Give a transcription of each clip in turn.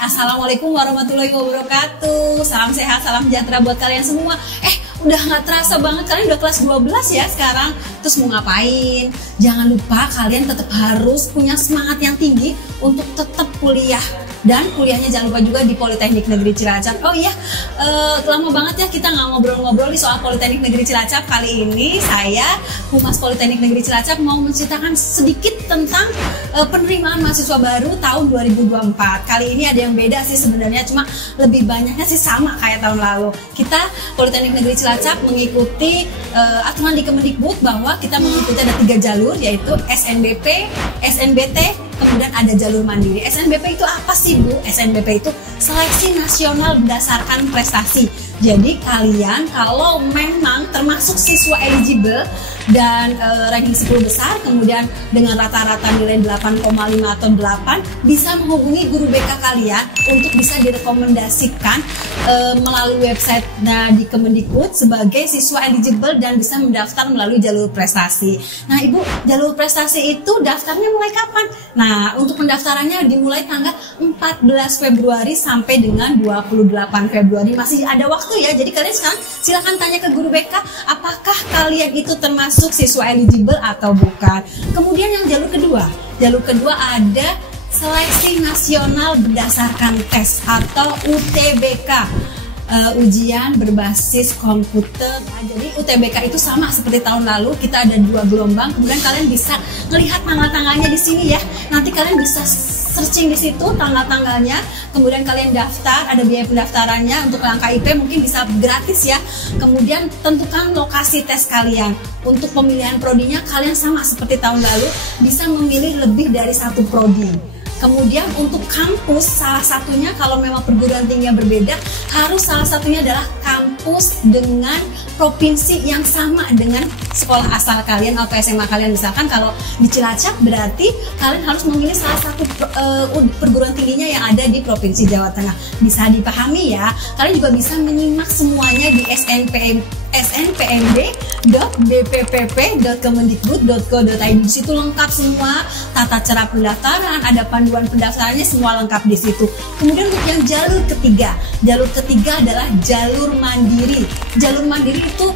Assalamualaikum warahmatullahi wabarakatuh. Salam sehat, salam sejahtera buat kalian semua. Udah nggak terasa banget, kalian udah kelas 12 ya sekarang. Terus mau ngapain? Jangan lupa kalian tetap harus punya semangat yang tinggi untuk tetap kuliah. Dan kuliahnya jangan lupa juga di Politeknik Negeri Cilacap. Oh iya, lama banget ya kita nggak ngobrol-ngobrol di soal Politeknik Negeri Cilacap. Kali ini saya, Humas Politeknik Negeri Cilacap, mau menceritakan sedikit tentang penerimaan mahasiswa baru tahun 2024. Kali ini ada yang beda sih sebenarnya, cuma lebih banyaknya sih sama kayak tahun lalu. Kita Politeknik Negeri Cilacap mengikuti aturan di Kemendikbud bahwa kita mengikuti ada 3 jalur, yaitu SNBP, SNBT, kemudian ada jalur mandiri. SNBP itu apa sih Bu? SNBP itu seleksi nasional berdasarkan prestasi. Jadi kalian kalau memang termasuk siswa eligible dan ranking 10 besar, kemudian dengan rata-rata nilai 8,5 atau 8, bisa menghubungi guru BK kalian untuk bisa direkomendasikan melalui website di Kemendikbud sebagai siswa eligible dan bisa mendaftar melalui jalur prestasi. Nah Ibu, jalur prestasi itu daftarnya mulai kapan? Nah, untuk pendaftarannya dimulai tanggal 14 Februari sampai dengan 28 Februari. Masih ada waktu ya, jadi kalian sekarang silahkan tanya ke guru BK apakah kalian itu termasuk siswa eligible atau bukan. Kemudian yang jalur kedua ada seleksi nasional berdasarkan tes atau UTBK, ujian berbasis komputer. Nah, jadi UTBK itu sama seperti tahun lalu, kita ada 2 gelombang. Kemudian kalian bisa melihat tanggal-tanggalnya di sini ya. Nanti kalian bisa searching di situ tanggal-tanggalnya, kemudian kalian daftar, ada biaya pendaftarannya. Untuk langkah IP mungkin bisa gratis ya. Kemudian tentukan lokasi tes kalian. Untuk pemilihan prodinya kalian sama seperti tahun lalu, bisa memilih lebih dari 1 prodi. Kemudian untuk kampus, salah satunya kalau memang perguruan tingginya berbeda, harus salah satunya adalah kampus dengan provinsi yang sama dengan sekolah asal kalian atau SMA kalian. Misalkan kalau di Cilacap, berarti kalian harus memilih salah satu perguruan tingginya yang ada di Provinsi Jawa Tengah. Bisa dipahami ya. Kalian juga bisa menyimak semuanya di snpmd.bppp.kemendikbud.go.id. Di situ lengkap semua tata cara pendaftaran, ada panduan pendaftarannya, semua lengkap di situ. Kemudian untuk yang jalur ketiga adalah jalur mandiri. Jalur mandiri itu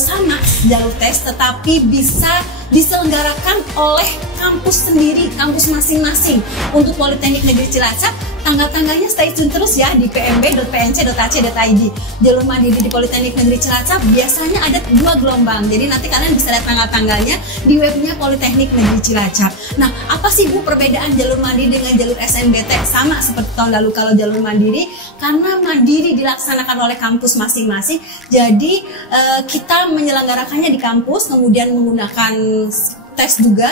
sama jalur tes, tetapi bisa diselenggarakan oleh kampus sendiri, kampus masing-masing. Untuk Politeknik Negeri Cilacap, tanggal-tanggalnya stay tune terus ya di pmb.pnc.ac.id. Jalur mandiri di Politeknik Negeri Cilacap biasanya ada 2 gelombang. Jadi nanti kalian bisa lihat tanggal-tanggalnya di webnya Politeknik Negeri Cilacap. Nah, apa sih Bu perbedaan jalur mandiri dengan jalur SNBT? Sama seperti tahun lalu. Kalau jalur mandiri, karena mandiri dilaksanakan oleh kampus masing-masing, jadi kita menyelenggarakannya di kampus, kemudian menggunakan tes juga,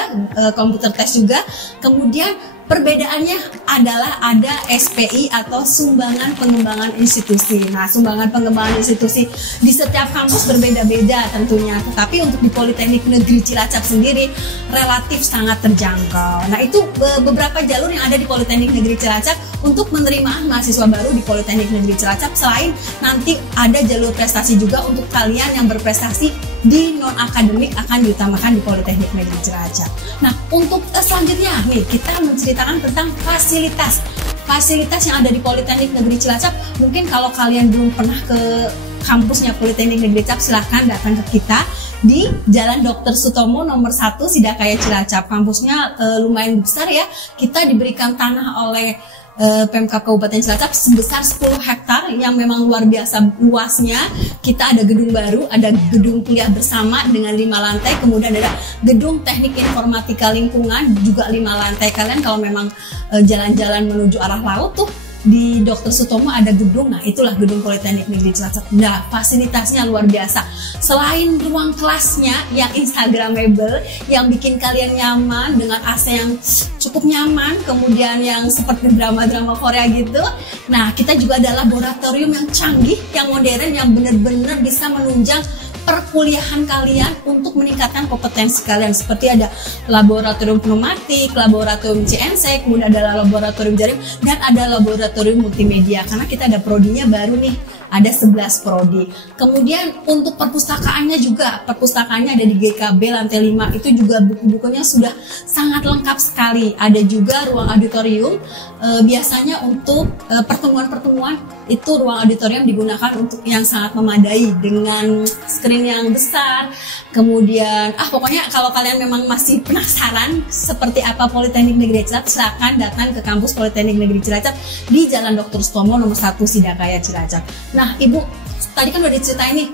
komputer tes juga. Kemudian perbedaannya adalah ada SPI atau sumbangan pengembangan institusi. Nah, sumbangan pengembangan institusi di setiap kampus berbeda-beda tentunya. Tetapi untuk di Politeknik Negeri Cilacap sendiri relatif sangat terjangkau. Nah, itu beberapa jalur yang ada di Politeknik Negeri Cilacap untuk penerimaan mahasiswa baru di Politeknik Negeri Cilacap. Selain nanti ada jalur prestasi juga untuk kalian yang berprestasi di non-akademik akan diutamakan di Politeknik Negeri Cilacap. Nah, untuk selanjutnya nih kita menceritakan tentang fasilitas yang ada di Politeknik Negeri Cilacap. Mungkin kalau kalian belum pernah ke kampusnya Politeknik Negeri Cilacap, silahkan datang ke kita di Jalan Dr. Sutomo nomor 1 Sidakaya Cilacap. Kampusnya lumayan besar ya. Kita diberikan tanah oleh Pemkab Kabupaten Cilacap sebesar 10 hektar yang memang luar biasa luasnya. Kita ada gedung baru, ada gedung kuliah bersama dengan 5 lantai, kemudian ada gedung teknik informatika lingkungan juga 5 lantai. Kalian kalau memang jalan-jalan menuju arah laut tuh di Dr. Sutomo ada gedung, nah itulah gedung Politeknik Negeri Cilacap. Nah, fasilitasnya luar biasa. Selain ruang kelasnya yang instagramable, yang bikin kalian nyaman dengan AC yang cukup nyaman, kemudian yang seperti drama-drama Korea gitu. Nah, kita juga ada laboratorium yang canggih, yang modern, yang benar-benar bisa menunjang perkuliahan kalian untuk meningkatkan kompetensi kalian, seperti ada laboratorium pneumatik, laboratorium CNC, kemudian ada laboratorium jaring, dan ada laboratorium multimedia, karena kita ada prodinya baru nih, ada 11 prodi. Kemudian untuk perpustakaannya juga, perpustakaannya ada di GKB lantai 5, itu juga buku-bukunya sudah sangat lengkap sekali. Ada juga ruang auditorium, biasanya untuk pertemuan-pertemuan itu ruang auditorium digunakan untuk yang sangat memadai dengan screen yang besar. Kemudian pokoknya kalau kalian memang masih penasaran seperti apa Politeknik Negeri Cilacap, silakan datang ke kampus Politeknik Negeri Cilacap di Jalan Dr. Sutomo nomor 1 Sidakaya Cilacap. Nah Ibu, tadi kan udah diceritain nih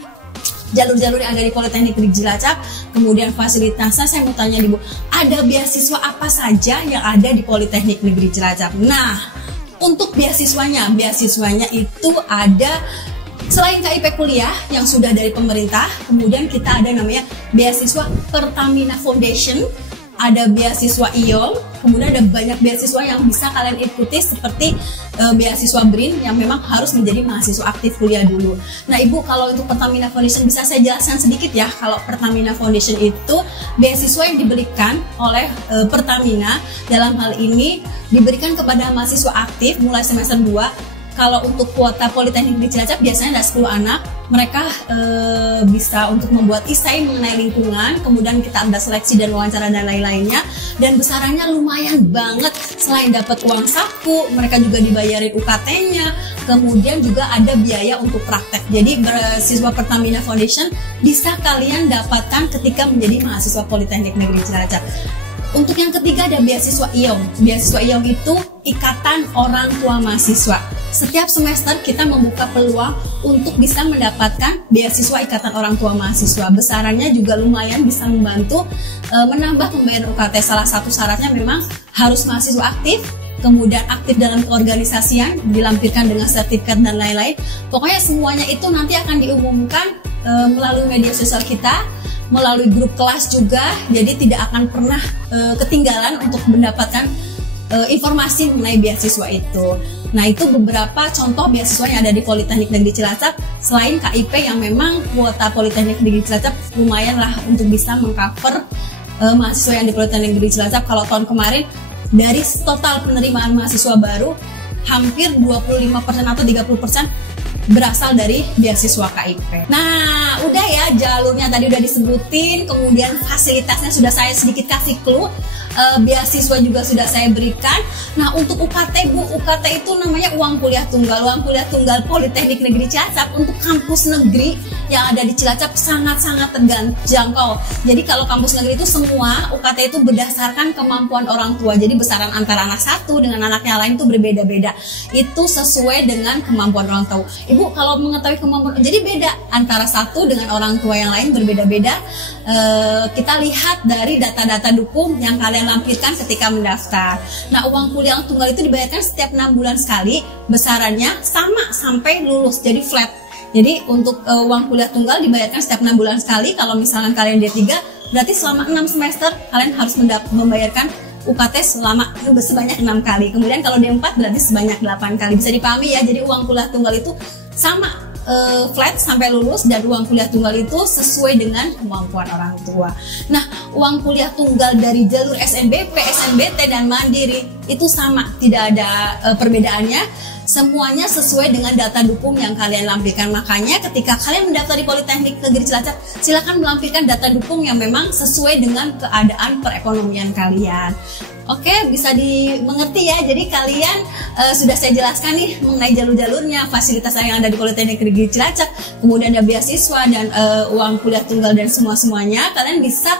jalur-jalur yang ada di Politeknik Negeri Cilacap, kemudian fasilitasnya. Saya mau tanya nih Bu, ada beasiswa apa saja yang ada di Politeknik Negeri Cilacap? Nah, untuk beasiswanya itu ada, selain KIP kuliah yang sudah dari pemerintah, kemudian kita ada namanya beasiswa Pertamina Foundation, ada beasiswa IOM, kemudian ada banyak beasiswa yang bisa kalian ikuti seperti beasiswa BRIN yang memang harus menjadi mahasiswa aktif kuliah dulu. Nah Ibu, kalau untuk Pertamina Foundation bisa saya jelaskan sedikit ya. Kalau Pertamina Foundation itu beasiswa yang diberikan oleh Pertamina, dalam hal ini diberikan kepada mahasiswa aktif mulai semester 2. Kalau untuk kuota Politeknik di Cilacap biasanya ada 10 anak, mereka bisa untuk membuat esai mengenai lingkungan, kemudian kita ada seleksi dan wawancara dan lain-lainnya, dan besarannya lumayan banget. Selain dapat uang saku, mereka juga dibayarin UKT-nya, kemudian juga ada biaya untuk praktek. Jadi beasiswa Pertamina Foundation bisa kalian dapatkan ketika menjadi mahasiswa Politeknik Negeri Cilacap. Untuk yang ketiga ada beasiswa IOM. Beasiswa IOM itu Ikatan Orang Tua Mahasiswa. Setiap semester kita membuka peluang untuk bisa mendapatkan beasiswa Ikatan Orang Tua Mahasiswa. Besarannya juga lumayan bisa membantu menambah pembayaran UKT. Salah satu syaratnya memang harus mahasiswa aktif, kemudian aktif dalam keorganisasian, dilampirkan dengan sertifikat dan lain-lain. Pokoknya semuanya itu nanti akan diumumkan melalui media sosial kita, melalui grup kelas juga, jadi tidak akan pernah ketinggalan untuk mendapatkan informasi mengenai beasiswa itu. Nah itu beberapa contoh beasiswa yang ada di Politeknik Negeri Cilacap. Selain KIP yang memang kuota Politeknik Negeri Cilacap lumayan lah untuk bisa mengcover mahasiswa yang di Politeknik Negeri Cilacap. Kalau tahun kemarin dari total penerimaan mahasiswa baru hampir 25% atau 30% berasal dari beasiswa KIP. Nah, udah ya, jalurnya tadi udah disebutin, kemudian fasilitasnya sudah saya sedikit kasih clue, beasiswa juga sudah saya berikan. Nah, untuk UKT Bu, UKT itu namanya uang kuliah tunggal. Uang kuliah tunggal Politeknik Negeri Cilacap untuk kampus negeri yang ada di Cilacap sangat-sangat terjangkau. Jadi kalau kampus negeri itu semua UKT itu berdasarkan kemampuan orang tua. Jadi besaran antara anak satu dengan anak yang lain itu berbeda-beda. Itu sesuai dengan kemampuan orang tua. Ibu kalau mengetahui kemampuan, jadi beda antara satu dengan orang tua yang lain berbeda-beda. Kita lihat dari data-data dukung yang kalian lampirkan ketika mendaftar. Nah, uang kuliah tunggal itu dibayarkan setiap 6 bulan sekali, besarannya sama sampai lulus, jadi flat. Jadi untuk uang kuliah tunggal dibayarkan setiap 6 bulan sekali. Kalau misalkan kalian D3, berarti selama 6 semester kalian harus membayarkan UKT sebanyak 6 kali. Kemudian kalau D4 berarti sebanyak 8 kali. Bisa dipahami ya, jadi uang kuliah tunggal itu sama flat sampai lulus, dan uang kuliah tunggal itu sesuai dengan kemampuan orang tua. Nah, uang kuliah tunggal dari jalur SNBP, SNBT, dan Mandiri itu sama, tidak ada perbedaannya. Semuanya sesuai dengan data dukung yang kalian lampirkan. Makanya ketika kalian mendaftar di Politeknik Negeri Cilacap, silakan melampirkan data dukung yang memang sesuai dengan keadaan perekonomian kalian. Oke, bisa dimengerti ya. Jadi kalian sudah saya jelaskan nih mengenai jalur-jalurnya, fasilitas yang ada di Politeknik Negeri Cilacap, kemudian ada beasiswa dan uang kuliah tunggal dan semua-semuanya. Kalian bisa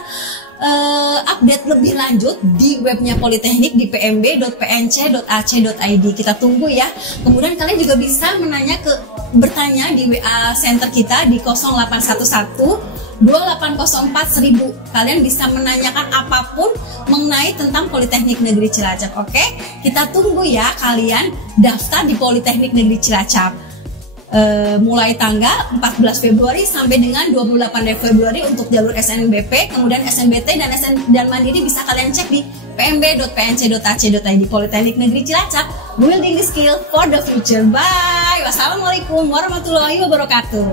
update lebih lanjut di webnya Politeknik di pmb.pnc.ac.id. Kita tunggu ya. Kemudian kalian juga bisa bertanya di WA center kita di 0811 2804 1000. Kalian bisa menanyakan apapun mengenai tentang Politeknik Negeri Cilacap. Oke, kita tunggu ya kalian daftar di Politeknik Negeri Cilacap. Mulai tanggal 14 Februari sampai dengan 28 Februari untuk jalur SNBP, kemudian SNBT dan Mandiri bisa kalian cek di pmb.pnc.ac.id. Politeknik Negeri Cilacap, building the skill for the future. Bye. Wassalamualaikum warahmatullahi wabarakatuh.